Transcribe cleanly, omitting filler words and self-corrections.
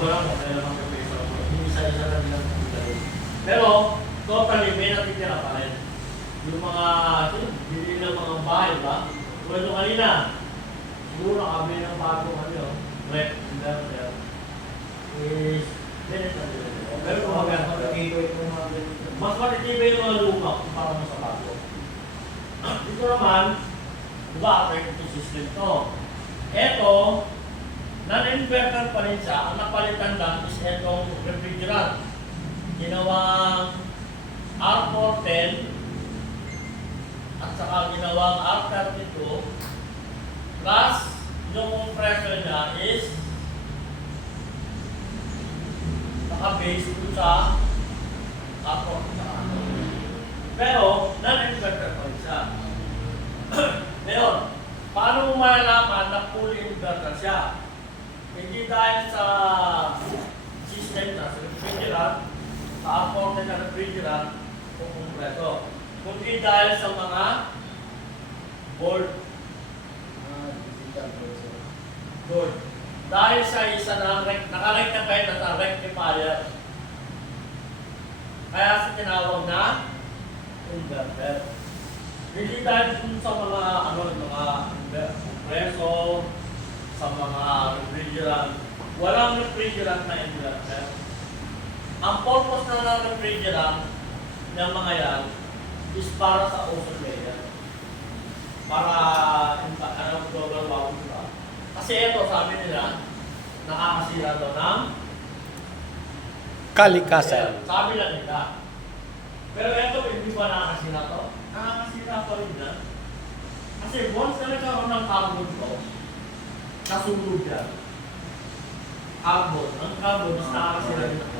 ko lang kung kailan mag-peso ako. Hindi isa-isa lang nilang pagdalo. Pero, totally, may natitira pa rin. Yung mga, bili ng mga bahay ba? Kwento kanina, siguro nakabili ng bago ano, rep, inverter, is, ganit na din. Pero kung mas matitibay yung mga luma para mo sa bago. Dito naman, diba, electric system to. Ito, non-inverter pa rin siya. Ang napalitan lang is itong refrigerant. Ginawang R410 at saka ginawang R32 plus yung compressor niya is naka-base dun sa R410. Pero, non-inverter pa rin siya. Ngayon, paano mo malalaman na fully inverter siya? Hindi dahil sa system na sa refrigerant, sa R410 na refrigerant, o compressor. Kundi dahil sa mga board. Board. Dahil sa isa na naka-rectify na rectifier. Kaya sa tinawag na inverter. Hindi dahil sa mga compressor, sa mga refrigerant. Walang refrigerant na inverter. Ang purpose na ng refrigerant ng mga yan is para sa ozone layer. Para global warming ba? Kasi ito, sabi nila, nakakasira daw ng kalikasan. Sabi lang nila. Pero ito, hindi ba nakakasira to? Nakakasira pa rin yan. Kasi once na nagkaroon ng carbon to, nasunog yan. Carbon. Ang carbon is nakakasira din ako.